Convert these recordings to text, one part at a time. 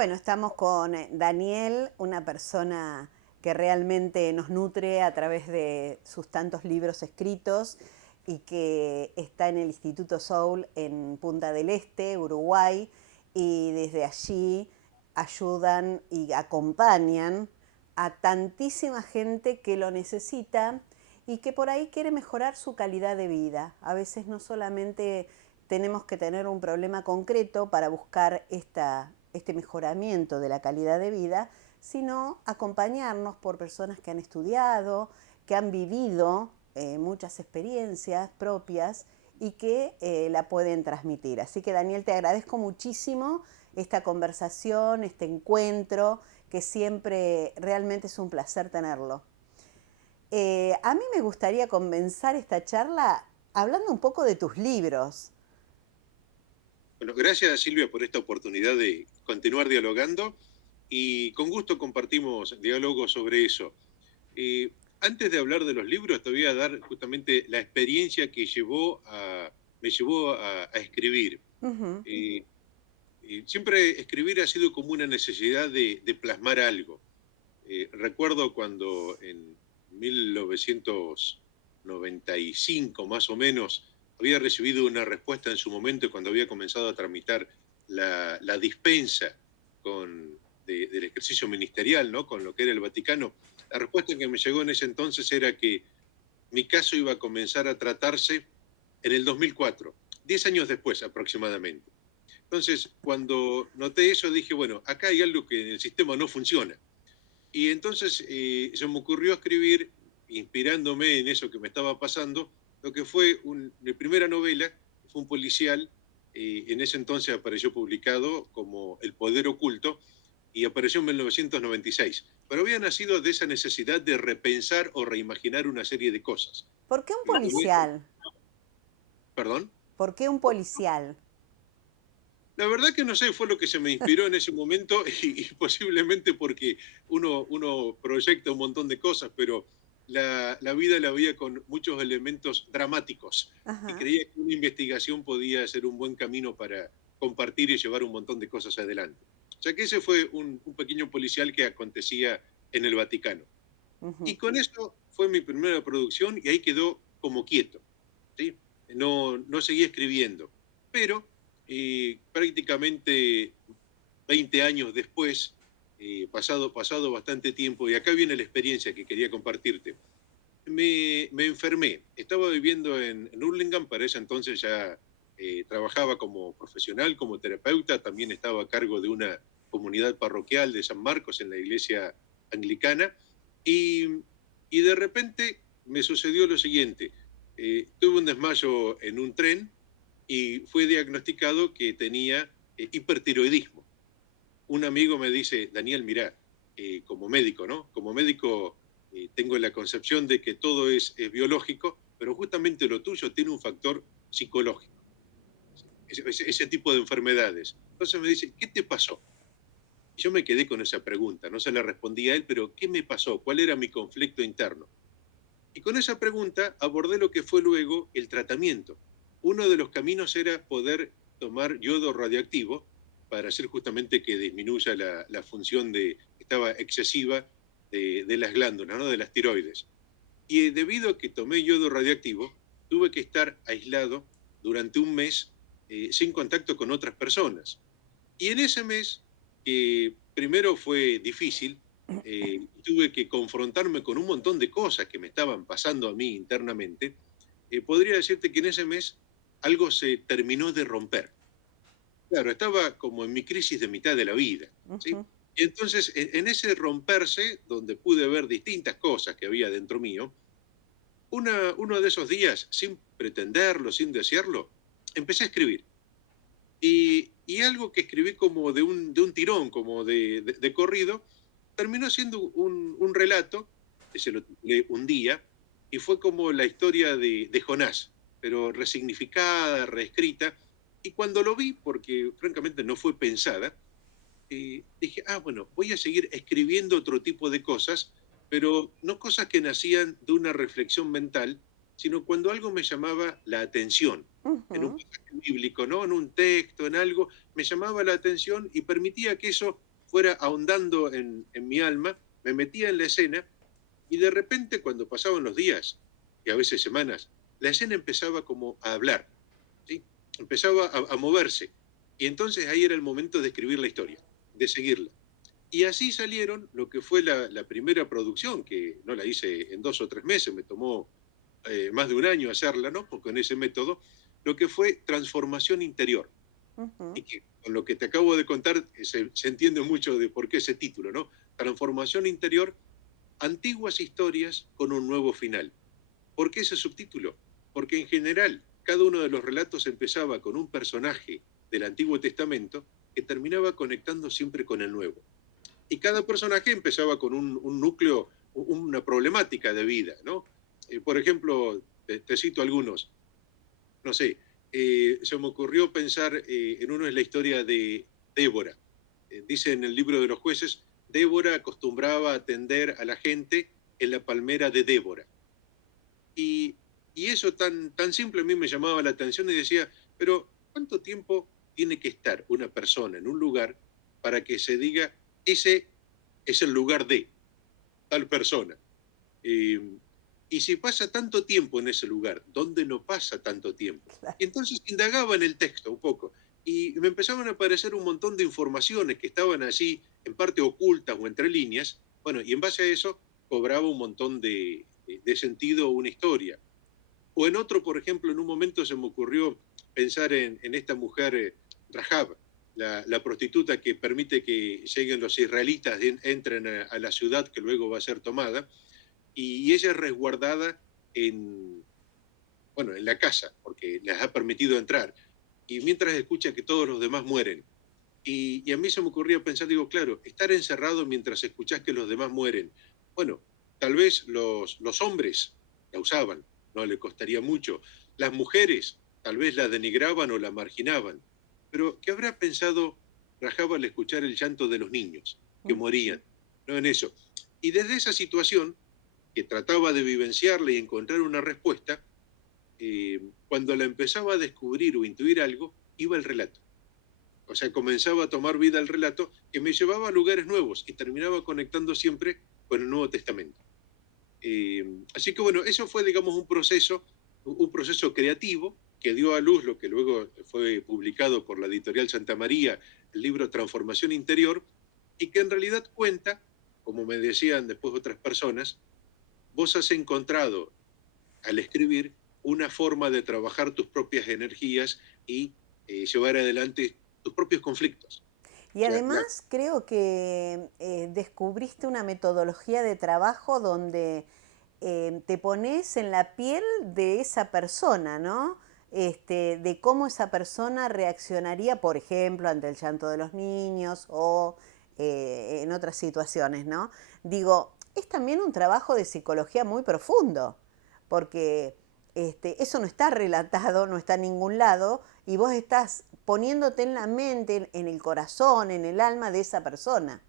Bueno, estamos con Daniel, una persona que realmente nos nutre a través de sus tantos libros escritos y que está en el Instituto Soul en Punta del Este, Uruguay, y desde allí ayudan y acompañan a tantísima gente que lo necesita y que por ahí quiere mejorar su calidad de vida. A veces no solamente tenemos que tener un problema concreto para buscar este mejoramiento de la calidad de vida, sino acompañarnos por personas que han estudiado, que han vivido muchas experiencias propias y que la pueden transmitir. Así que Daniel, te agradezco muchísimo esta conversación, este encuentro, que siempre realmente es un placer tenerlo. A mí me gustaría comenzar esta charla hablando un poco de tus libros. Bueno, gracias Silvia por esta oportunidad de continuar dialogando y con gusto compartimos diálogos sobre eso. Antes de hablar de los libros, te voy a dar justamente la experiencia que me llevó a escribir. Uh -huh. Eh, Siempre escribir ha sido como una necesidad de plasmar algo. Recuerdo cuando en 1995 más o menos había recibido una respuesta en su momento cuando había comenzado a tramitar la dispensa del ejercicio ministerial, ¿no? Con lo que era el Vaticano. La respuesta que me llegó en ese entonces era que mi caso iba a comenzar a tratarse en el 2004, 10 años después aproximadamente. Entonces, cuando noté eso, dije, bueno, acá hay algo que en el sistema no funciona. Y entonces se me ocurrió escribir, inspirándome en eso que me estaba pasando, lo que fue mi primera novela, fue un policial, en ese entonces apareció publicado como El Poder Oculto, y apareció en 1996. Pero había nacido de esa necesidad de repensar o reimaginar una serie de cosas. ¿Por qué un Lo tomé, policial? perdón. ¿Por qué un policial? La verdad que no sé, fue lo que se me inspiró en ese momento y posiblemente porque uno proyecta un montón de cosas, pero la vida la veía con muchos elementos dramáticos y Ajá. creía que una investigación podía ser un buen camino para compartir y llevar un montón de cosas adelante. O sea que ese fue un pequeño policial que acontecía en el Vaticano. Uh Y -huh. con eso fue mi primera producción y ahí quedó como quieto. ¿Sí? No seguí escribiendo. Pero prácticamente 20 años después, pasado bastante tiempo, y acá viene la experiencia que quería compartirte, me enfermé. Estaba viviendo en Hurlingham, para ese entonces ya trabajaba como profesional, como terapeuta, también estaba a cargo de una comunidad parroquial de San Marcos en la iglesia anglicana, y, y de repente me sucedió lo siguiente. Tuve un desmayo en un tren y fue diagnosticado que tenía hipertiroidismo. Un amigo me dice, Daniel, mira, como médico, ¿no? Como médico tengo la concepción de que todo es biológico, pero justamente lo tuyo tiene un factor psicológico, ese tipo de enfermedades. Entonces me dice, ¿qué te pasó? Y yo me quedé con esa pregunta, no se la respondí a él, pero ¿qué me pasó? ¿Cuál era mi conflicto interno? Y con esa pregunta abordé lo que fue luego el tratamiento. Uno de los caminos era poder tomar yodo radioactivo para hacer justamente que disminuya la función que estaba excesiva de las glándulas, ¿no? De las tiroides. Y debido a que tomé yodo radioactivo, tuve que estar aislado durante un mes sin contacto con otras personas. Y en ese mes, que primero fue difícil, tuve que confrontarme con un montón de cosas que me estaban pasando a mí internamente, podría decirte que en ese mes algo se terminó de romper. Claro, estaba como en mi crisis de mitad de la vida, Uh ¿sí? -huh. Y entonces, en ese romperse, donde pude ver distintas cosas que había dentro mío, uno de esos días, sin pretenderlo, sin desearlo, empecé a escribir. Y algo que escribí como de un tirón, como de corrido, terminó siendo un relato, que se lo titulé Un día, y fue como la historia de Jonás, pero resignificada, reescrita. Y cuando lo vi, porque francamente no fue pensada, dije, bueno, voy a seguir escribiendo otro tipo de cosas, pero no cosas que nacían de una reflexión mental, sino cuando algo me llamaba la atención, Uh en un -huh. pasaje bíblico, ¿no? En un texto, en algo, me llamaba la atención y permitía que eso fuera ahondando en mi alma, me metía en la escena y de repente cuando pasaban los días, y a veces semanas, la escena empezaba como a hablar, ¿sí? Empezaba a moverse. Y entonces ahí era el momento de escribir la historia, de seguirla. Y así salieron lo que fue la primera producción, que no la hice en 2 o 3 meses, me tomó más de un año hacerla, ¿no? Porque con ese método, lo que fue transformación interior. Ujú. Y que con lo que te acabo de contar se entiende mucho de por qué ese título, ¿no? Transformación interior, antiguas historias con un nuevo final. ¿Por qué ese subtítulo? Porque en general cada uno de los relatos empezaba con un personaje del Antiguo Testamento que terminaba conectando siempre con el Nuevo. Y cada personaje empezaba con un núcleo, una problemática de vida, ¿no? Por ejemplo, te cito algunos, no sé, se me ocurrió pensar en uno es la historia de Débora. Dice en el libro de los jueces, Débora acostumbraba a atender a la gente en la palmera de Débora. Y, y eso tan simple a mí me llamaba la atención y decía, pero ¿cuánto tiempo tiene que estar una persona en un lugar para que se diga, ese es el lugar de tal persona? Eh, y si pasa tanto tiempo en ese lugar, ¿dónde no pasa tanto tiempo? Y entonces indagaba en el texto un poco y me empezaban a aparecer un montón de informaciones que estaban allí en parte ocultas o entre líneas. Bueno, y en base a eso cobraba un montón de sentido una historia. O en otro, por ejemplo, en un momento se me ocurrió pensar en esta mujer, Rahab, la prostituta que permite que lleguen los israelitas, entren a la ciudad que luego va a ser tomada, y ella es resguardada en, bueno, en la casa, porque les ha permitido entrar, y mientras escucha que todos los demás mueren. Y a mí se me ocurría pensar, digo, claro, estar encerrado mientras escuchás que los demás mueren. Bueno, tal vez los hombres la usaban, no le costaría mucho. Las mujeres tal vez la denigraban o la marginaban. Pero ¿qué habrá pensado Rajab al escuchar el llanto de los niños que Ujú. morían? No en eso. Y desde esa situación, que trataba de vivenciarla y encontrar una respuesta, cuando la empezaba a descubrir o intuir algo, iba el relato. O sea, comenzaba a tomar vida el relato que me llevaba a lugares nuevos y terminaba conectando siempre con el Nuevo Testamento. Así que bueno, eso fue, digamos, un proceso creativo que dio a luz lo que luego fue publicado por la editorial Santa María, el libro Transformación Interior, y que en realidad cuenta, como me decían después otras personas, vos has encontrado al escribir una forma de trabajar tus propias energías y llevar adelante tus propios conflictos. Y O sea, además creo que descubriste una metodología de trabajo donde te pones en la piel de esa persona, ¿no? De cómo esa persona reaccionaría, por ejemplo, ante el llanto de los niños o en otras situaciones, ¿no? Digo, es también un trabajo de psicología muy profundo, porque eso no está relatado, no está en ningún lado, y vos estás poniéndote en la mente, en el corazón, en el alma de esa persona.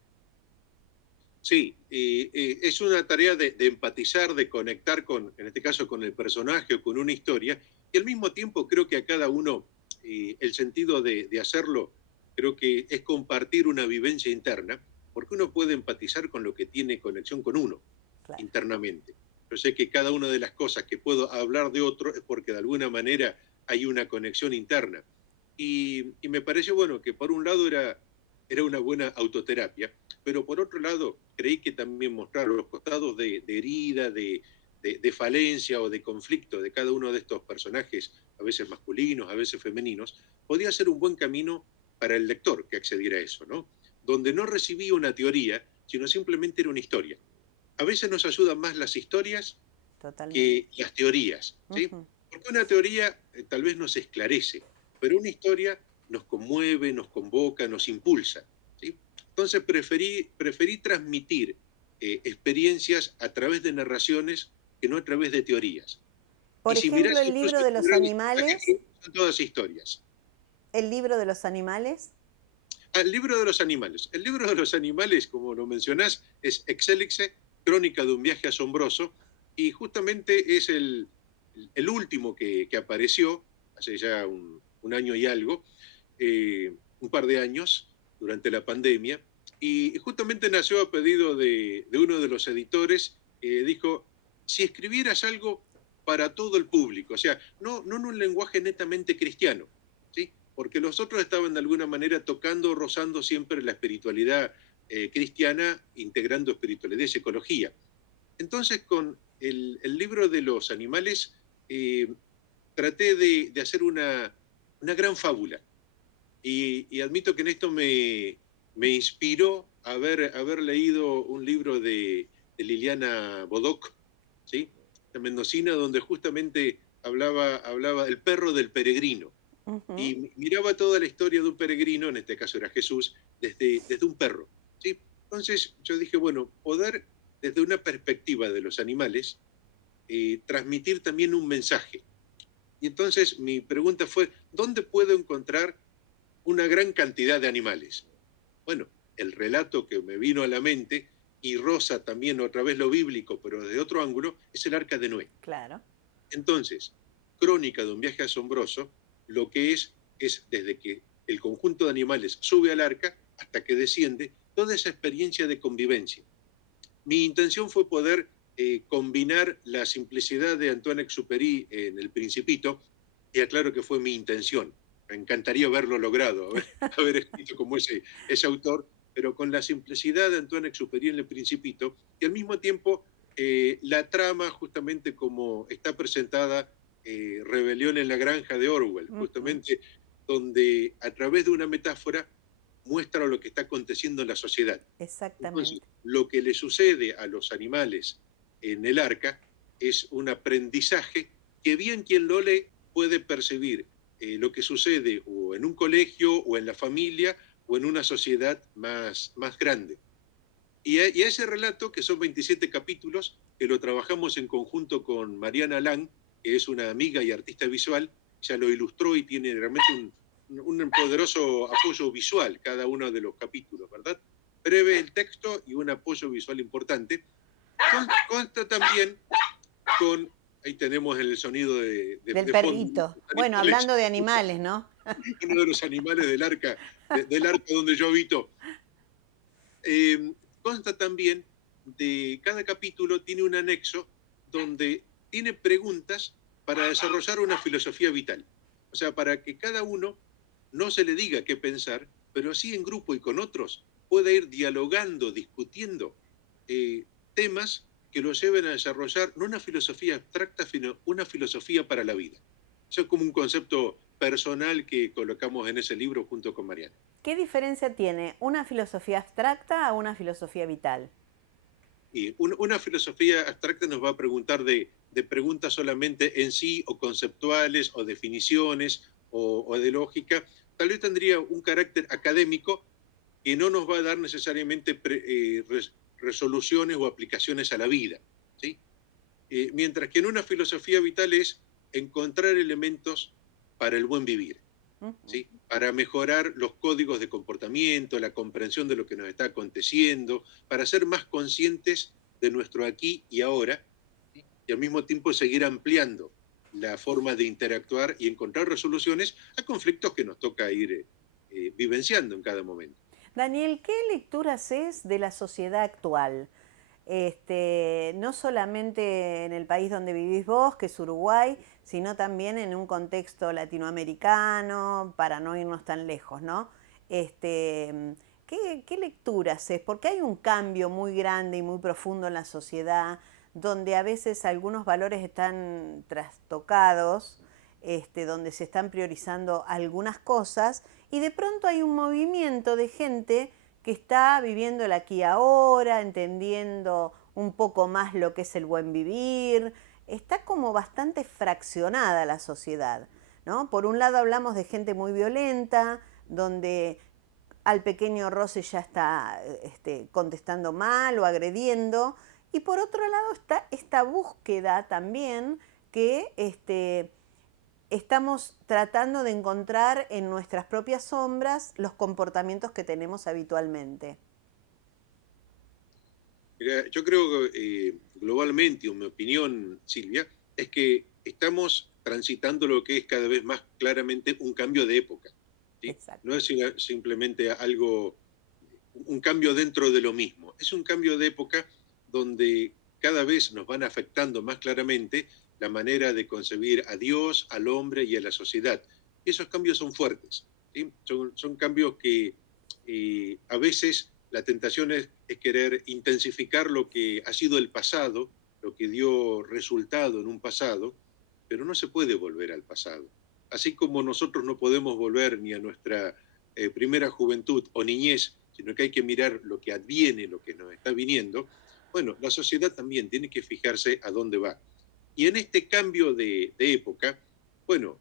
sí, es una tarea de empatizar, de conectar con, en este caso, con el personaje o con una historia, y al mismo tiempo creo que a cada uno el sentido de hacerlo, creo que es compartir una vivencia interna, porque uno puede empatizar con lo que tiene conexión con uno Claro. internamente. Yo sé que cada una de las cosas que puedo hablar de otro es porque de alguna manera hay una conexión interna. Y me pareció bueno que por un lado era una buena autoterapia, pero por otro lado creí que también mostrar los costados de herida, de falencia o de conflicto de cada uno de estos personajes, a veces masculinos, a veces femeninos, podía ser un buen camino para el lector que accediera a eso, ¿no? Donde no recibía una teoría, sino simplemente era una historia. A veces nos ayudan más las historias Totalmente. que las teorías, ¿sí? Ujú. Porque una teoría tal vez nos esclarece, pero una historia nos conmueve, nos convoca, nos impulsa, ¿sí? Entonces preferí transmitir experiencias a través de narraciones que no a través de teorías. Y Por si mirás ejemplo, el incluso libro de el los gran mensaje animales, que son todas historias. el libro de los animales. El libro de los animales. El libro de los animales, como lo mencionás, es Exélice, Crónica de un viaje asombroso, y justamente es el último que apareció hace ya un año y algo, un par de años, durante la pandemia, Y justamente nació a pedido de uno de los editores, que dijo, si escribieras algo para todo el público, o sea, no en un lenguaje netamente cristiano, ¿sí? Porque los otros estaban de alguna manera tocando, rozando siempre la espiritualidad cristiana, integrando espiritualidad y psicología. Entonces, con el libro de los animales, eh, traté de hacer una gran fábula. Y admito que en esto me inspiró haber leído un libro de Liliana Bodoc, ¿sí? La mendocina, donde justamente hablaba el perro del peregrino. Ujú. Y miraba toda la historia de un peregrino, en este caso era Jesús, desde un perro, ¿sí? Entonces yo dije, bueno, poder desde una perspectiva de los animales transmitir también un mensaje. Y entonces mi pregunta fue, ¿dónde puedo encontrar una gran cantidad de animales? Bueno, el relato que me vino a la mente, y roza también otra vez lo bíblico, pero desde otro ángulo, es el arca de Noé. Claro. Entonces, Crónica de un viaje asombroso, lo que es desde que el conjunto de animales sube al arca hasta que desciende, toda esa experiencia de convivencia. Mi intención fue poder combinar la simplicidad de Antoine Exupéry en El Principito, y aclaro que fue mi intención. Me encantaría haberlo logrado, haber escrito como ese autor, pero con la simplicidad de Antoine Exupéry en El Principito, y al mismo tiempo la trama, justamente como está presentada, Rebelión en la Granja de Orwell, Ujú. justamente donde a través de una metáfora muestra lo que está aconteciendo en la sociedad. Entonces, Exactamente. lo que le sucede a los animales en el arca es un aprendizaje que bien quien lo lee puede percibir lo que sucede o en un colegio o en la familia o en una sociedad más grande. Y a ese relato, que son 27 capítulos, que lo trabajamos en conjunto con Mariana Lang, que es una amiga y artista visual, ya lo ilustró y tiene realmente un poderoso apoyo visual cada uno de los capítulos, ¿verdad? Breve el texto y un apoyo visual importante. Consta también con, ahí tenemos el sonido Del de fondo, perrito. un Bueno, animal hablando de animales, ¿no? uno de los animales del arca donde yo habito. Consta también de cada capítulo, tiene un anexo donde tiene preguntas para desarrollar una filosofía vital. O sea, para que cada uno no se le diga qué pensar, pero sí en grupo y con otros pueda ir dialogando, discutiendo temas que lo lleven a desarrollar no una filosofía abstracta, sino una filosofía para la vida. Eso es como un concepto personal que colocamos en ese libro junto con Mariana. ¿Qué diferencia tiene una filosofía abstracta a una filosofía vital? Y una filosofía abstracta nos va a preguntar de preguntas solamente en sí, o conceptuales, o definiciones, o de lógica. Tal vez tendría un carácter académico que no nos va a dar necesariamente resoluciones o aplicaciones a la vida, ¿sí? Mientras que en una filosofía vital es encontrar elementos para el buen vivir, Ujú. ¿sí? Para mejorar los códigos de comportamiento, la comprensión de lo que nos está aconteciendo, para ser más conscientes de nuestro aquí y ahora, ¿sí? Y al mismo tiempo seguir ampliando la forma de interactuar y encontrar resoluciones a conflictos que nos toca ir vivenciando en cada momento. Daniel, ¿qué lectura haces de la sociedad actual? No solamente en el país donde vivís vos, que es Uruguay, sino también en un contexto latinoamericano, para no irnos tan lejos, ¿no? ¿Qué lectura haces? Porque hay un cambio muy grande y muy profundo en la sociedad, donde a veces algunos valores están trastocados, donde se están priorizando algunas cosas, y de pronto hay un movimiento de gente que está viviendo el aquí y ahora, entendiendo un poco más lo que es el buen vivir. Está como bastante fraccionada la sociedad, ¿no? Por un lado hablamos de gente muy violenta, donde al pequeño roce ya está contestando mal o agrediendo, y por otro lado está esta búsqueda también que estamos tratando de encontrar en nuestras propias sombras los comportamientos que tenemos habitualmente. Mira, yo creo que globalmente, en mi opinión, Silvia, es que estamos transitando lo que es cada vez más claramente un cambio de época, ¿sí? Exacto. No es simplemente algo un cambio dentro de lo mismo. Es un cambio de época donde cada vez nos van afectando más claramente la manera de concebir a Dios, al hombre y a la sociedad. Esos cambios son fuertes, ¿sí? Son cambios que a veces la tentación es querer intensificar lo que ha sido el pasado, lo que dio resultado en un pasado, pero no se puede volver al pasado. Así como nosotros no podemos volver ni a nuestra primera juventud o niñez, sino que hay que mirar lo que adviene, lo que nos está viniendo, bueno, la sociedad también tiene que fijarse a dónde va. Y en este cambio de época, bueno,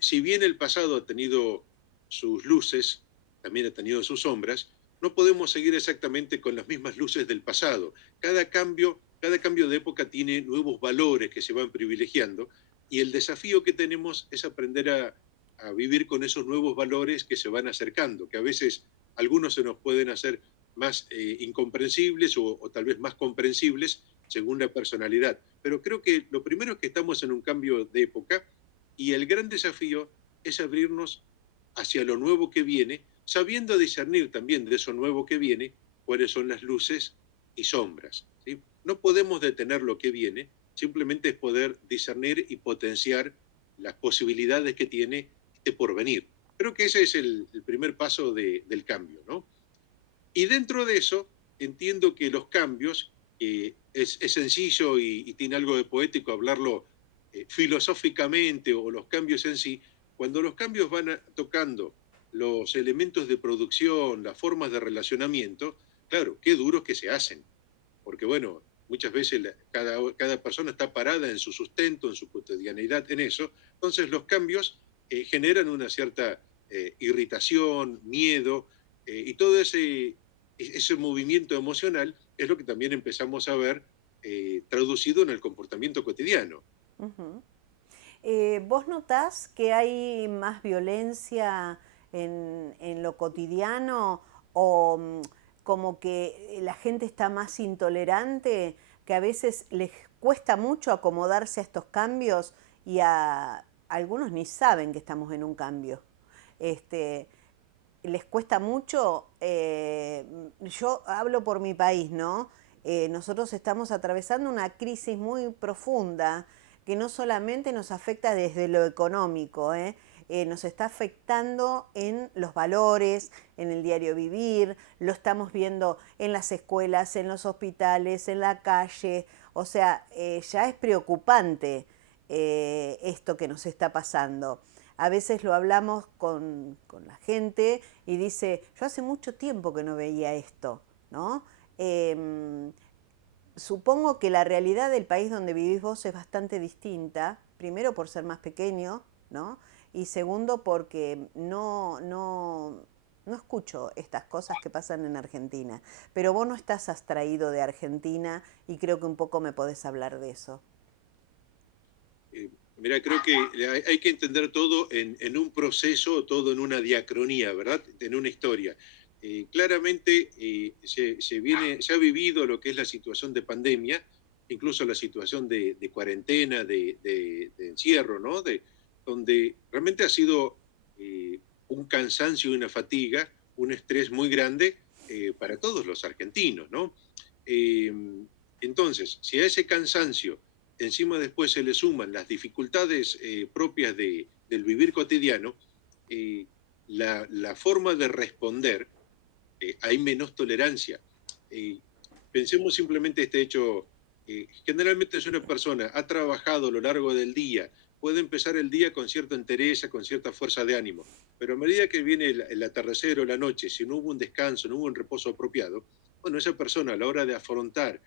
si bien el pasado ha tenido sus luces, también ha tenido sus sombras, no podemos seguir exactamente con las mismas luces del pasado. Cada cambio de época tiene nuevos valores que se van privilegiando y el desafío que tenemos es aprender a vivir con esos nuevos valores que se van acercando, que a veces algunos se nos pueden hacer más incomprensibles o tal vez más comprensibles según la personalidad. Pero creo que lo primero es que estamos en un cambio de época y el gran desafío es abrirnos hacia lo nuevo que viene, sabiendo discernir también de eso nuevo que viene cuáles son las luces y sombras. ¿Sí? No podemos detener lo que viene, simplemente es poder discernir y potenciar las posibilidades que tiene este porvenir. Creo que ese es el primer paso del cambio, ¿no? Y dentro de eso, entiendo que los cambios, es sencillo y tiene algo de poético hablarlo filosóficamente o los cambios en sí, cuando los cambios tocando los elementos de producción, las formas de relacionamiento, claro, qué duros que se hacen, porque bueno, muchas veces cada persona está parada en su sustento, en su cotidianidad, en eso, entonces los cambios generan una cierta irritación, miedo, y todo ese movimiento emocional es lo que también empezamos a ver traducido en el comportamiento cotidiano. Ujú. ¿Vos notás que hay más violencia en lo cotidiano o como que la gente está más intolerante, que a veces les cuesta mucho acomodarse a estos cambios y a algunos ni saben que estamos en un cambio? Este, les cuesta mucho. Yo hablo por mi país, ¿no? Nosotros estamos atravesando una crisis muy profunda que no solamente nos afecta desde lo económico, nos está afectando en los valores, en el diario vivir, lo estamos viendo en las escuelas, en los hospitales, en la calle, o sea, ya es preocupante esto que nos está pasando. A veces lo hablamos con la gente y dice, yo hace mucho tiempo que no veía esto, ¿no? Supongo que la realidad del país donde vivís vos es bastante distinta, primero por ser más pequeño, ¿no? Y segundo porque no escucho estas cosas que pasan en Argentina. Pero vos no estás abstraído de Argentina y creo que un poco me podés hablar de eso. Mira, creo que hay que entender todo en un proceso, todo en una diacronía, ¿verdad? En una historia. Claramente se ha vivido lo que es la situación de pandemia, incluso la situación de cuarentena, de encierro, ¿no? Donde realmente ha sido un cansancio y una fatiga, un estrés muy grande para todos los argentinos, ¿no? Eh, entonces, si a ese cansancio encima después se le suman las dificultades propias del vivir cotidiano, eh, la forma de responder, hay menos tolerancia. Eh, Pensemos simplemente este hecho, generalmente es una persona, ha trabajado a lo largo del día, puede empezar el día con cierta entereza, con cierta fuerza de ánimo, pero a medida que viene el atardecer o la noche, si no hubo un descanso, no hubo un reposo apropiado, bueno, esa persona a la hora de afrontar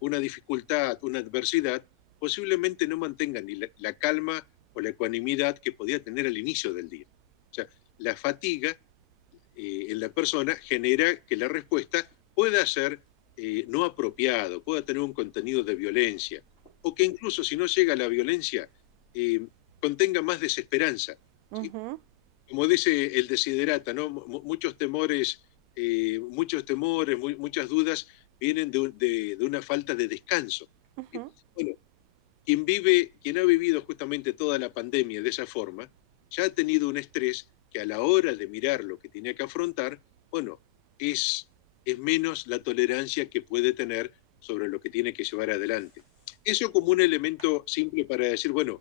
una dificultad, una adversidad, posiblemente no mantenga ni la calma o la ecuanimidad que podía tener al inicio del día. O sea, la fatiga en la persona genera que la respuesta pueda ser no apropiado, pueda tener un contenido de violencia, o que incluso si no llega a la violencia, contenga más desesperanza. ¿Sí? Ujú, Como dice el desiderata, ¿no? Muchos temores, muchas dudas vienen de una falta de descanso. ¿Sí? ujú. Bueno, quien ha vivido justamente toda la pandemia de esa forma, ya ha tenido un estrés que a la hora de mirar lo que tenía que afrontar, bueno, es, es menos la tolerancia que puede tener sobre lo que tiene que llevar adelante. Eso como un elemento simple para decir, bueno,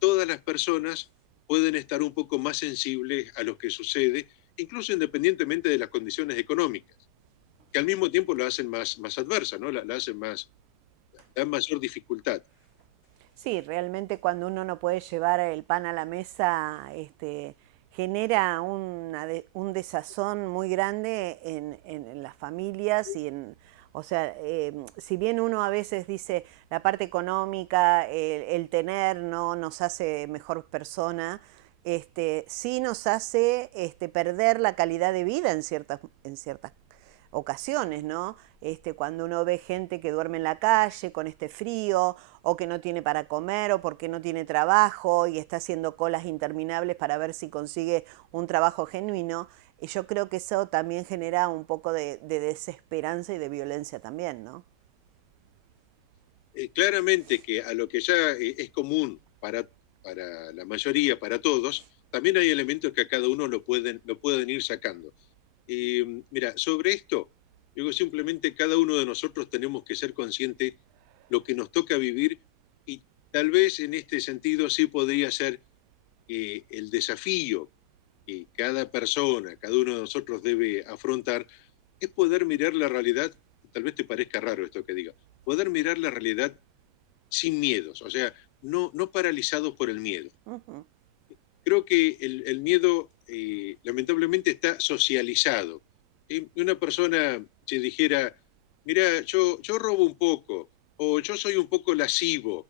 todas las personas pueden estar un poco más sensibles a lo que sucede, incluso independientemente de las condiciones económicas, que al mismo tiempo lo hacen más adversa, ¿no? La hacen dan mayor dificultad. Sí, realmente cuando uno no puede llevar el pan a la mesa, genera un desazón muy grande en las familias y o sea, si bien uno a veces dice la parte económica, el tener no nos hace mejor persona, sí nos hace perder la calidad de vida en ciertas ocasiones, ¿no? Cuando uno ve gente que duerme en la calle con este frío, o que no tiene para comer, o porque no tiene trabajo y está haciendo colas interminables para ver si consigue un trabajo genuino, y yo creo que eso también genera un poco de desesperanza y de violencia también, ¿no? Claramente que a lo que ya es común para la mayoría, para todos, también hay elementos que a cada uno lo pueden ir sacando. Mira, sobre esto, digo, simplemente cada uno de nosotros tenemos que ser consciente lo que nos toca vivir y tal vez en este sentido sí podría ser el desafío que cada persona, cada uno de nosotros debe afrontar, es poder mirar la realidad, tal vez te parezca raro esto que diga, poder mirar la realidad sin miedos, o sea, no paralizados por el miedo. Uh -huh. Creo que el miedo lamentablemente está socializado. ¿Sí? Una persona se dijera, mira, yo robo un poco, o yo soy un poco lascivo,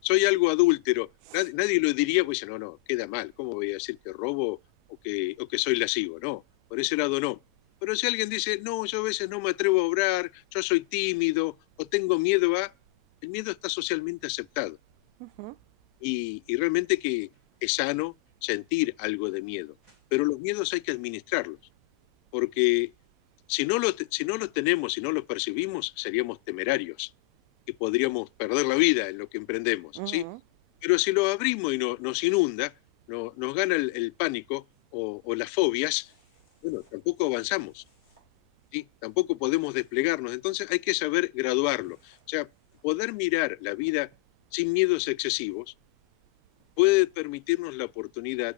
soy algo adúltero. Nadie lo diría, pues no, no, queda mal. ¿Cómo voy a decir que robo o que soy lascivo? No, por ese lado no. Pero si alguien dice, no, yo a veces no me atrevo a obrar, yo soy tímido o tengo miedo a, el miedo está socialmente aceptado Uh -huh. y realmente que es sano sentir algo de miedo, pero los miedos hay que administrarlos, porque si no los tenemos, si no los percibimos, seríamos temerarios y podríamos perder la vida en lo que emprendemos, Uh ¿sí? -huh. Pero si lo abrimos y nos inunda, nos gana el pánico o las fobias, bueno, tampoco avanzamos, ¿sí? Tampoco podemos desplegarnos. Entonces hay que saber graduarlo. O sea, poder mirar la vida sin miedos excesivos puede permitirnos la oportunidad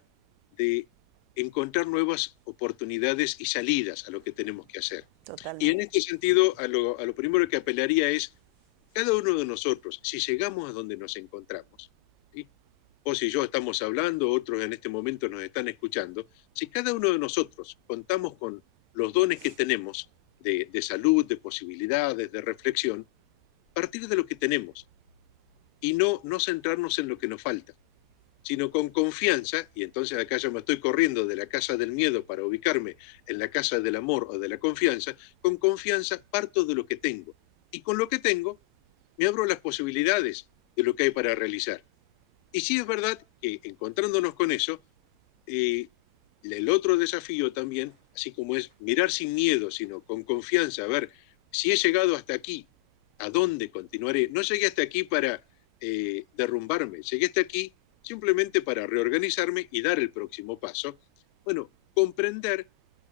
de encontrar nuevas oportunidades y salidas a lo que tenemos que hacer. Y en Totalmente. este sentido, a lo primero que apelaría es, cada uno de nosotros, si llegamos a donde nos encontramos, ¿sí? Vos y yo estamos hablando, otros en este momento nos están escuchando, si cada uno de nosotros contamos con los dones que tenemos de salud, de posibilidades, de reflexión, partir de lo que tenemos y no centrarnos en lo que nos falta, sino con confianza, y entonces acá yo me estoy corriendo de la casa del miedo para ubicarme en la casa del amor o de la confianza, con confianza parto de lo que tengo. Y con lo que tengo, me abro las posibilidades de lo que hay para realizar. Y sí es verdad que encontrándonos con eso, eh, el otro desafío también, así como es mirar sin miedo, sino con confianza, a ver si he llegado hasta aquí, a dónde continuaré. No llegué hasta aquí para derrumbarme, llegué hasta aquí simplemente para reorganizarme y dar el próximo paso. Bueno, comprender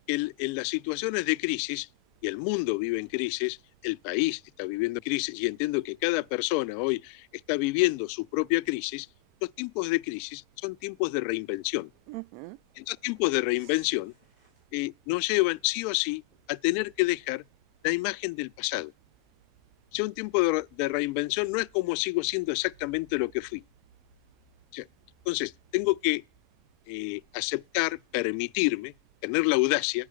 que en las situaciones de crisis, y el mundo vive en crisis, el país está viviendo crisis, y entiendo que cada persona hoy está viviendo su propia crisis, los tiempos de crisis son tiempos de reinvención. Uh -huh. Estos tiempos de reinvención nos llevan sí o sí a tener que dejar la imagen del pasado. Si un tiempo de reinvención no es como sigo siendo exactamente lo que fui. O sea, entonces, tengo que aceptar, permitirme, tener la audacia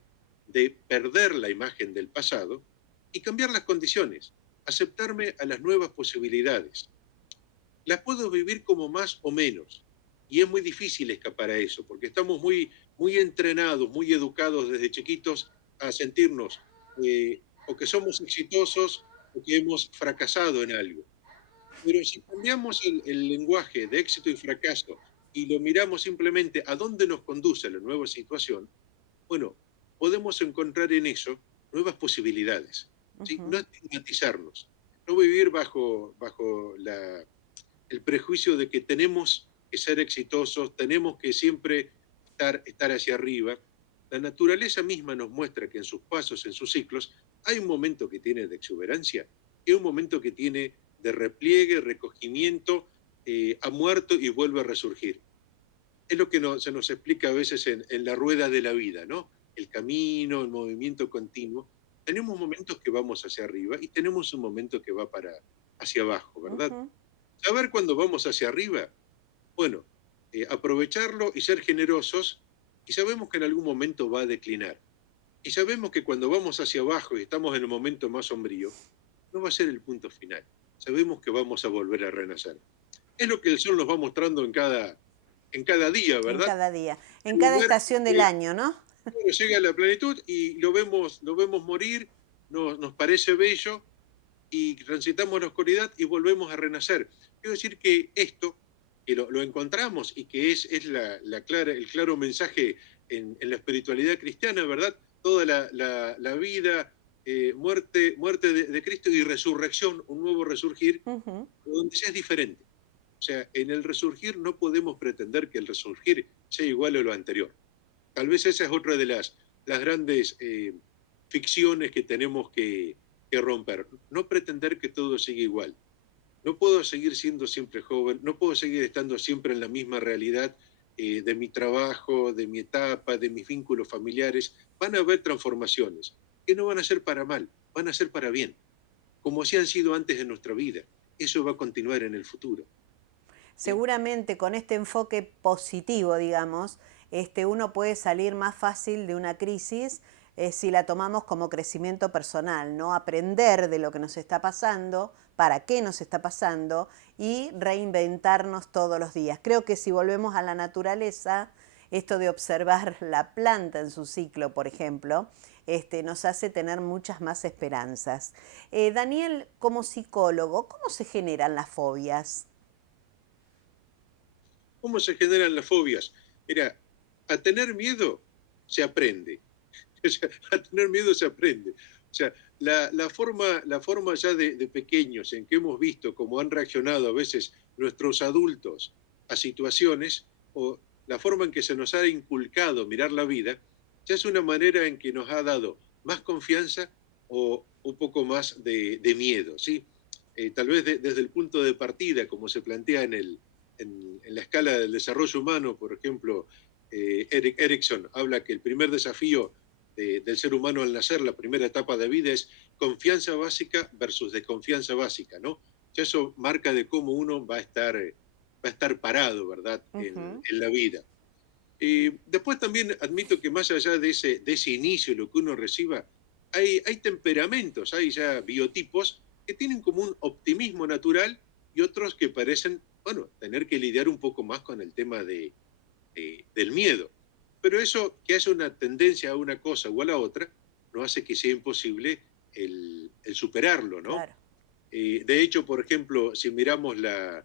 de perder la imagen del pasado y cambiar las condiciones, aceptarme a las nuevas posibilidades. Las puedo vivir como más o menos. Y es muy difícil escapar a eso, porque estamos muy entrenados, muy educados desde chiquitos a sentirnos o que somos exitosos o que hemos fracasado en algo. Pero si cambiamos el lenguaje de éxito y fracaso y lo miramos simplemente a dónde nos conduce la nueva situación, bueno, podemos encontrar en eso nuevas posibilidades. Uh ¿Sí? No -huh. estigmatizarnos, no vivir bajo el prejuicio de que tenemos que ser exitosos, tenemos que siempre estar hacia arriba. La naturaleza misma nos muestra que en sus pasos, en sus ciclos, hay un momento que tiene de exuberancia y un momento que tiene de repliegue, recogimiento, ha muerto y vuelve a resurgir. Es lo que se nos explica a veces en la rueda de la vida, ¿no? El camino, el movimiento continuo. Tenemos momentos que vamos hacia arriba y tenemos un momento que va hacia abajo, ¿verdad? Ujú. Saber cuándo vamos hacia arriba, bueno, aprovecharlo y ser generosos, y sabemos que en algún momento va a declinar. Y sabemos que cuando vamos hacia abajo y estamos en el momento más sombrío, no va a ser el punto final. Sabemos que vamos a volver a renacer. Es lo que el sol nos va mostrando en cada día, En ¿verdad? cada día, en El cada lugar estación del que año, ¿no? uno llega a la plenitud y lo vemos morir, nos parece bello y transitamos la oscuridad y volvemos a renacer. Quiero decir que esto, que lo encontramos y que es el claro mensaje en la espiritualidad cristiana, ¿verdad? Toda la vida, muerte de Cristo y resurrección, un nuevo resurgir, Ujú. donde ya es diferente. O sea, en el resurgir no podemos pretender que el resurgir sea igual a lo anterior. Tal vez esa es otra de las grandes ficciones que tenemos que romper. No pretender que todo siga igual. No puedo seguir siendo siempre joven, no puedo seguir estando siempre en la misma realidad de mi trabajo, de mi etapa, de mis vínculos familiares. Van a haber transformaciones que no van a ser para mal, van a ser para bien, como así han sido antes de nuestra vida. Eso va a continuar en el futuro. Bien. Seguramente con este enfoque positivo, digamos, uno puede salir más fácil de una crisis si la tomamos como crecimiento personal, ¿no? Aprender de lo que nos está pasando, para qué nos está pasando y reinventarnos todos los días. Creo que si volvemos a la naturaleza, esto de observar la planta en su ciclo, por ejemplo, nos hace tener muchas más esperanzas. Daniel, como psicólogo, ¿cómo se generan las fobias? ¿Cómo se generan las fobias? Mira, a tener miedo se aprende. O sea, a tener miedo se aprende. O sea, la forma ya de pequeños en que hemos visto cómo han reaccionado a veces nuestros adultos a situaciones, o la forma en que se nos ha inculcado mirar la vida, ya es una manera en que nos ha dado más confianza o un poco más de miedo, ¿sí? Tal vez desde el punto de partida, como se plantea en la escala del desarrollo humano, por ejemplo, Erik Erikson habla que el primer desafío del ser humano al nacer, la primera etapa de vida es confianza básica versus desconfianza básica, ¿no? Ya eso marca de cómo uno va a estar parado, ¿verdad? Ujú. En la vida. Después también admito que más allá de ese inicio, lo que uno reciba, hay temperamentos, hay ya biotipos que tienen como un optimismo natural y otros que parecen, bueno, tener que lidiar un poco más con el tema del miedo. Pero eso, que haya una tendencia a una cosa o a la otra, no hace que sea imposible el superarlo, ¿no? Claro. De hecho, por ejemplo, si miramos la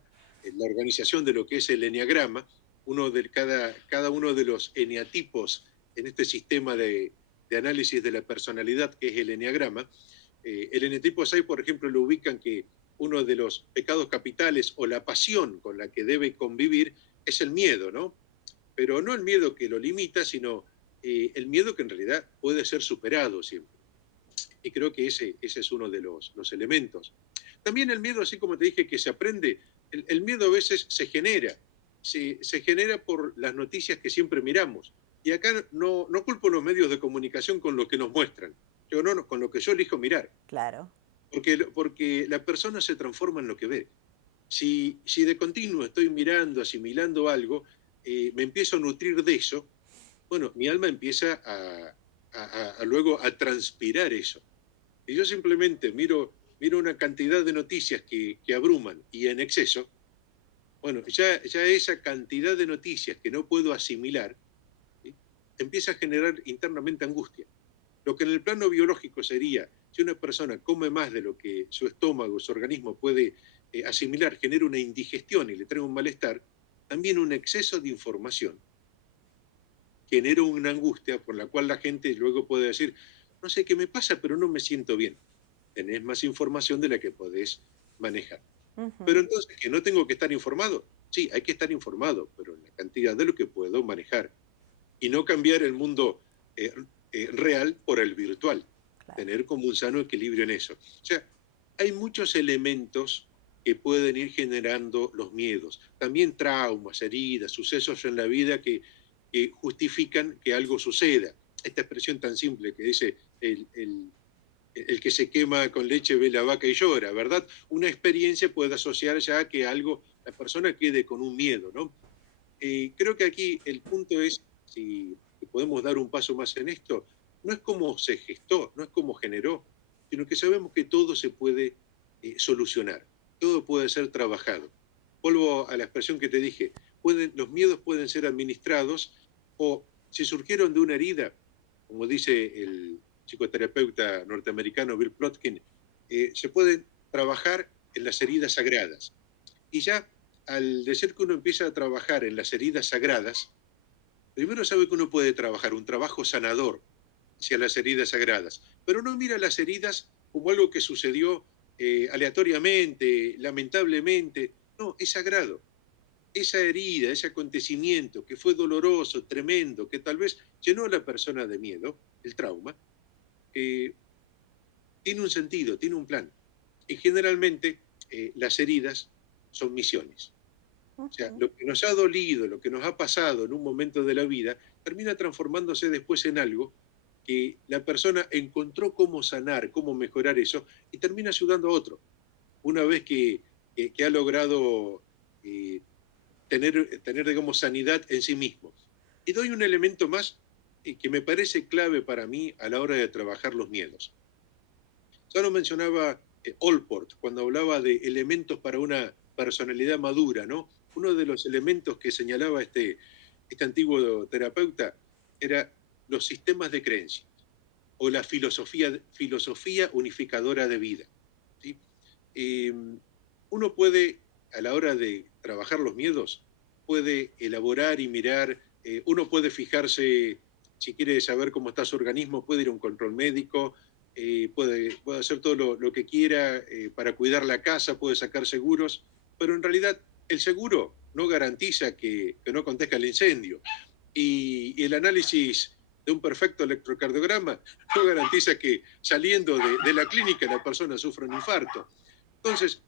organización de lo que es el eneagrama, cada uno de los eneatipos en este sistema de análisis de la personalidad que es el eneagrama, el eneatipo 6, por ejemplo, lo ubican que uno de los pecados capitales o la pasión con la que debe convivir es el miedo, ¿no? Pero no el miedo que lo limita, sino el miedo que en realidad puede ser superado siempre. Y creo que ese es uno de los elementos. También el miedo, así como te dije, que se aprende, el miedo a veces se genera, se genera por las noticias que siempre miramos. Y acá no culpo los medios de comunicación con lo que nos muestran, yo no, con lo que yo elijo mirar, Claro. porque la persona se transforma en lo que ve. Si de continuo estoy mirando, asimilando algo, me empiezo a nutrir de eso, bueno, mi alma empieza a luego a transpirar eso. Si yo simplemente miro una cantidad de noticias que abruman y en exceso, bueno, ya esa cantidad de noticias que no puedo asimilar, ¿sí? Empieza a generar internamente angustia. Lo que en el plano biológico sería, si una persona come más de lo que su estómago, su organismo puede asimilar, genera una indigestión y le trae un malestar, también un exceso de información genera una angustia por la cual la gente luego puede decir, no sé qué me pasa, pero no me siento bien. Tenés más información de la que podés manejar. Pero Ujú. entonces, ¿que no tengo que estar informado? Sí, hay que estar informado, pero en la cantidad de lo que puedo manejar. Y no cambiar el mundo eh, real por el virtual, claro. tener como un sano equilibrio en eso. O sea, hay muchos elementos que pueden ir generando los miedos. También traumas, heridas, sucesos en la vida que justifican que algo suceda. Esta expresión tan simple que dice el que se quema con leche ve la vaca y llora, ¿verdad? Una experiencia puede asociar ya a que algo, la persona quede con un miedo, ¿no? Creo que aquí el punto es, si podemos dar un paso más en esto, no es cómo se gestó, no es cómo generó, sino que sabemos que todo se puede solucionar, todo puede ser trabajado. Vuelvo a la expresión que te dije, los miedos pueden ser administrados o si surgieron de una herida, como dice el psicoterapeuta norteamericano Bill Plotkin, se pueden trabajar en las heridas sagradas. Y ya al decir que uno empieza a trabajar en las heridas sagradas, primero sabe que uno puede trabajar un trabajo sanador hacia las heridas sagradas, pero no mira las heridas como algo que sucedió aleatoriamente, lamentablemente. No, es sagrado. Esa herida, ese acontecimiento que fue doloroso, tremendo, que tal vez llenó a la persona de miedo, el trauma, eh, tiene un sentido, tiene un plan. Y generalmente las heridas son misiones. O sea, Ujú. lo que nos ha dolido, lo que nos ha pasado en un momento de la vida, termina transformándose después en algo que la persona encontró cómo sanar, cómo mejorar eso, y termina ayudando a otro. Una vez que ha logrado tener, digamos, sanidad en sí mismo. Y doy un elemento más que me parece clave para mí a la hora de trabajar los miedos. Ya lo mencionaba Allport cuando hablaba de elementos para una personalidad madura, ¿no? Uno de los elementos que señalaba este antiguo terapeuta era los sistemas de creencias o la filosofía unificadora de vida. ¿Sí? Eh, Uno puede, a la hora de trabajar los miedos, puede elaborar y mirar, uno puede fijarse, si quiere saber cómo está su organismo, puede ir a un control médico, puede hacer todo lo que quiera para cuidar la casa, puede sacar seguros, pero en realidad el seguro no garantiza que no acontezca el incendio. Y el análisis de un perfecto electrocardiograma no garantiza que saliendo de la clínica la persona sufra un infarto. Entonces,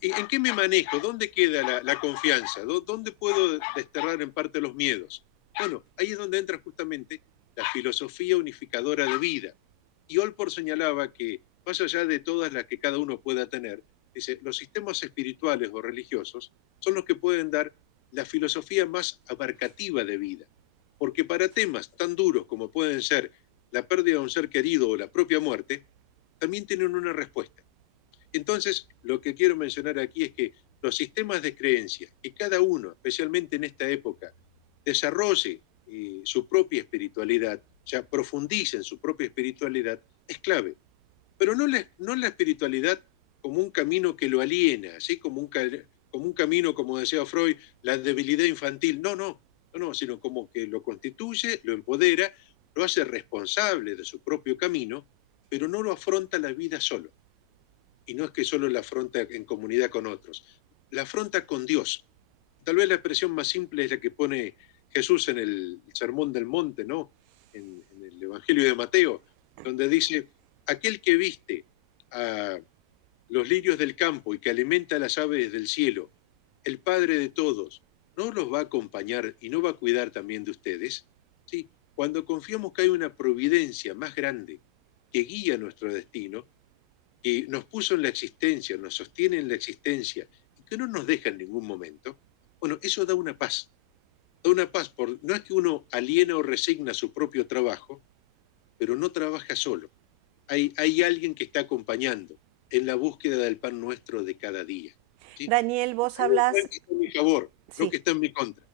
¿en qué me manejo? ¿Dónde queda la confianza? ¿Dónde puedo desterrar en parte los miedos? Bueno, ahí es donde entra justamente la filosofía unificadora de vida. Y Olpor señalaba que, más allá de todas las que cada uno pueda tener, dice, los sistemas espirituales o religiosos son los que pueden dar la filosofía más abarcativa de vida. Porque para temas tan duros como pueden ser la pérdida de un ser querido o la propia muerte, también tienen una respuesta. Entonces, lo que quiero mencionar aquí es que los sistemas de creencia, que cada uno, especialmente en esta época, desarrolle su propia espiritualidad, ya profundice en su propia espiritualidad, es clave. Pero no la espiritualidad como un camino que lo aliena, así como un camino, como decía Freud, la debilidad infantil. No, sino como que lo constituye, lo empodera, lo hace responsable de su propio camino, pero no lo afronta la vida solo. Y no es que solo la afronta en comunidad con otros, la afronta con Dios. Tal vez la expresión más simple es la que pone Jesús en el Sermón del Monte, ¿no? En el Evangelio de Mateo, donde dice, aquel que viste a los lirios del campo y que alimenta a las aves del cielo, el Padre de todos, ¿no los va a acompañar y no va a cuidar también de ustedes? Sí, cuando confiamos que hay una providencia más grande que guía nuestro destino, que nos puso en la existencia, nos sostiene en la existencia y que no nos deja en ningún momento, bueno, eso da una paz, no es que uno aliena o resigna su propio trabajo, pero no trabaja solo. Hay alguien que está acompañando en la búsqueda del pan nuestro de cada día. ¿Sí? Daniel, vos Que hablas, está en mi favor, no sí, que está en mi contra.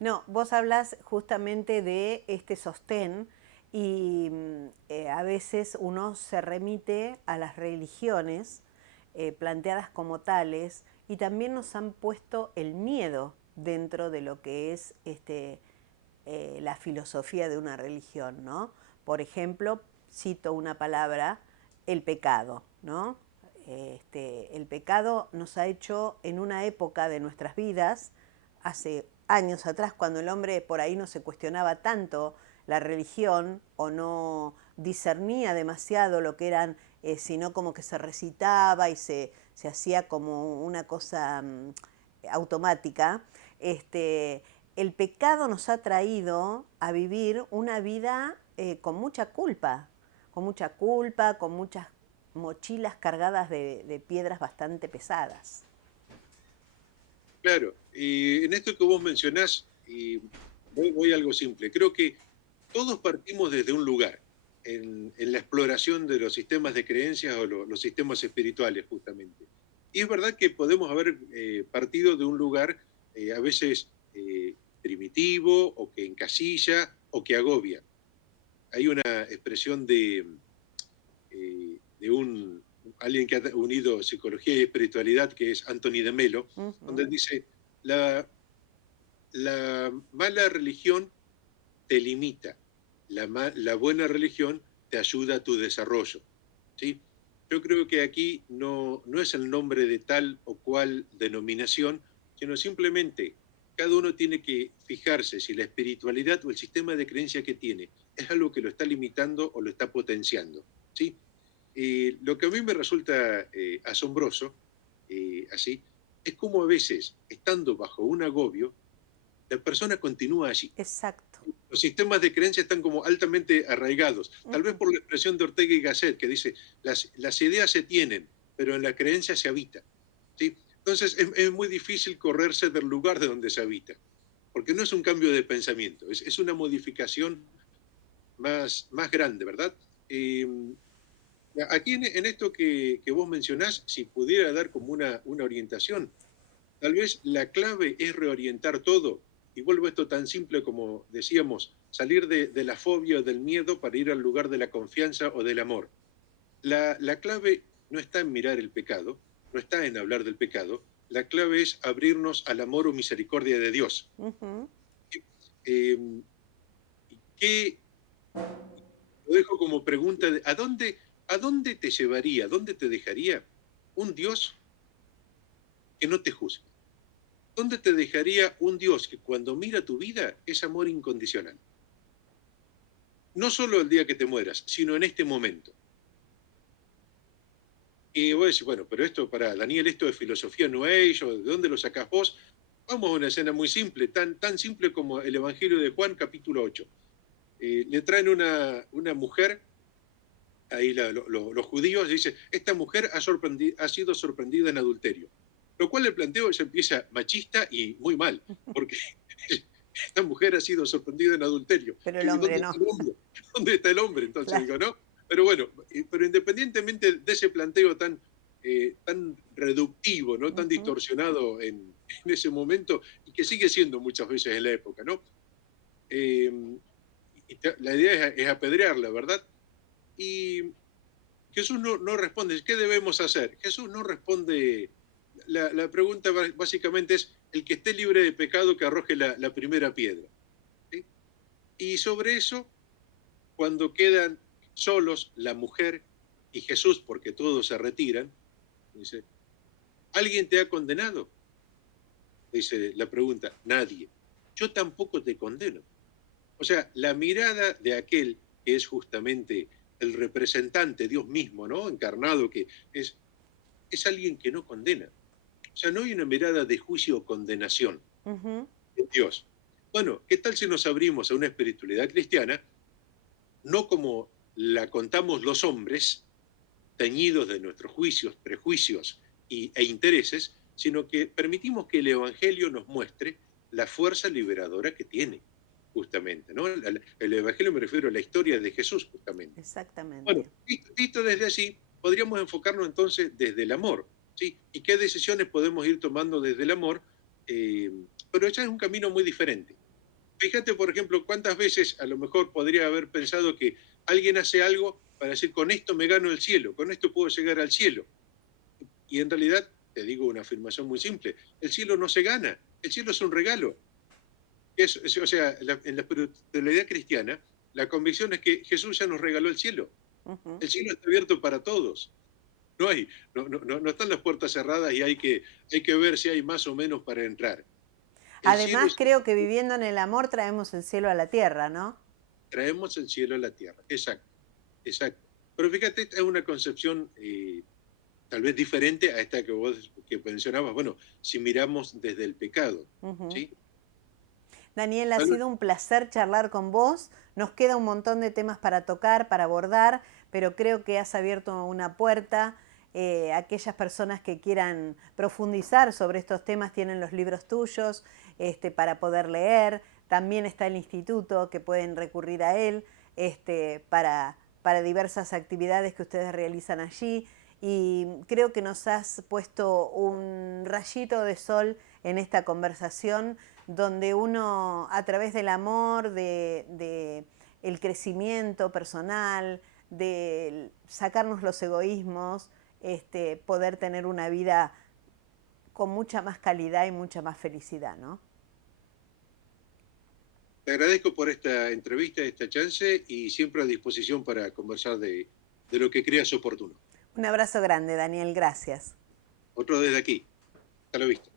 no, vos hablas justamente de este sostén y a veces uno se remite a las religiones planteadas como tales y también nos han puesto el miedo dentro de lo que es la filosofía de una religión, ¿no? Por ejemplo, cito una palabra, el pecado, ¿no? El pecado nos ha hecho en una época de nuestras vidas, hace años atrás, cuando el hombre por ahí no se cuestionaba tanto la religión o no discernía demasiado lo que eran, sino como que se recitaba y se hacía como una cosa automática, el pecado nos ha traído a vivir una vida con mucha culpa, con muchas mochilas cargadas de piedras bastante pesadas. Claro, y en esto que vos mencionás, voy a algo simple. Creo que todos partimos desde un lugar, en la exploración de los sistemas de creencias o los sistemas espirituales, justamente. Y es verdad que podemos haber partido de un lugar a veces primitivo, o que encasilla, o que agobia. Hay una expresión de alguien que ha unido psicología y espiritualidad, que es Anthony de Melo, donde dice, la, la mala religión te limita, la buena religión te ayuda a tu desarrollo. ¿Sí? Yo creo que aquí no es el nombre de tal o cual denominación, sino simplemente cada uno tiene que fijarse si la espiritualidad o el sistema de creencia que tiene es algo que lo está limitando o lo está potenciando. ¿Sí? Lo que a mí me resulta asombroso, así, es como a veces, estando bajo un agobio, la persona continúa allí. Exacto. Los sistemas de creencia están como altamente arraigados, tal vez por la expresión de Ortega y Gasset, que dice, las ideas se tienen, pero en la creencia se habita. ¿Sí? Entonces es muy difícil correrse del lugar de donde se habita, porque no es un cambio de pensamiento, es una modificación más grande, ¿verdad? Aquí en esto que vos mencionás, si pudiera dar como una orientación, tal vez la clave es reorientar todo. Y vuelvo a esto tan simple como decíamos, salir de la fobia o del miedo para ir al lugar de la confianza o del amor. La clave no está en mirar el pecado, no está en hablar del pecado, la clave es abrirnos al amor o misericordia de Dios. Eh, ¿Qué, lo dejo como pregunta, ¿a dónde te llevaría, dónde te dejaría un Dios que no te juzgue? ¿Dónde te dejaría un Dios que cuando mira tu vida es amor incondicional? No solo el día que te mueras, sino en este momento. Y vos decís, bueno, pero esto, para Daniel, esto de filosofía no es, o ¿de dónde lo sacás vos? Vamos a una escena muy simple, tan simple como el Evangelio de Juan, capítulo 8. Le traen una mujer, ahí los judíos, dice, esta mujer ha sido sorprendida en adulterio. Lo cual el planteo se empieza machista y muy mal, porque esta mujer ha sido sorprendida en adulterio. Pero el ¿Y hombre dónde está no. el hombre? ¿Dónde está el hombre? Entonces Claro. digo, ¿no? Pero bueno, pero independientemente de ese planteo tan reductivo, ¿no? Tan distorsionado en ese momento, y que sigue siendo muchas veces en la época, ¿no? Eh, la idea es apedrearla, ¿verdad? Y Jesús no responde, ¿qué debemos hacer? Jesús no responde, la pregunta básicamente es, el que esté libre de pecado que arroje la primera piedra. ¿Sí? Y sobre eso, cuando quedan solos la mujer y Jesús, porque todos se retiran, dice, ¿alguien te ha condenado? Dice la pregunta, nadie. Yo tampoco te condeno. O sea, la mirada de aquel que es justamente el representante, Dios mismo, ¿no? Encarnado, que es alguien que no condena. O sea, no hay una mirada de juicio o condenación de Dios. Bueno, ¿qué tal si nos abrimos a una espiritualidad cristiana, no como la contamos los hombres, teñidos de nuestros juicios, prejuicios e intereses, sino que permitimos que el Evangelio nos muestre la fuerza liberadora que tiene, justamente, ¿no? El Evangelio me refiero a la historia de Jesús, justamente. Bueno, Exactamente. visto desde allí, podríamos enfocarnos entonces desde el amor, ¿sí? ¿Y qué decisiones podemos ir tomando desde el amor? Pero ya es un camino muy diferente. Fíjate, por ejemplo, cuántas veces a lo mejor podría haber pensado que alguien hace algo para decir, con esto me gano el cielo, con esto puedo llegar al cielo. Y en realidad, te digo una afirmación muy simple, el cielo no se gana, el cielo es un regalo. O sea, en la espiritualidad cristiana, la convicción es que Jesús ya nos regaló el cielo. El cielo está abierto para todos. No están las puertas cerradas y hay que ver si hay más o menos para entrar. El cielo Además, es... creo que viviendo en el amor traemos el cielo a la tierra, ¿no? traemos el cielo a la tierra. Exacto, exacto. Pero fíjate, esta es una concepción tal vez diferente a esta que vos que mencionabas. Bueno, si miramos desde el pecado, ¿sí? Daniel, ha sido un placer charlar con vos. Nos queda un montón de temas para tocar, para abordar, pero creo que has abierto una puerta. Aquellas personas que quieran profundizar sobre estos temas tienen los libros tuyos para poder leer. También está el instituto que pueden recurrir a él para diversas actividades que ustedes realizan allí. Y creo que nos has puesto un rayito de sol en esta conversación donde uno a través del amor, de el crecimiento personal, de sacarnos los egoísmos, poder tener una vida con mucha más calidad y mucha más felicidad, ¿no? Te agradezco por esta entrevista, esta chance y siempre a disposición para conversar de lo que creas oportuno. Un abrazo grande, Daniel, gracias. Otro desde aquí. Hasta la vista.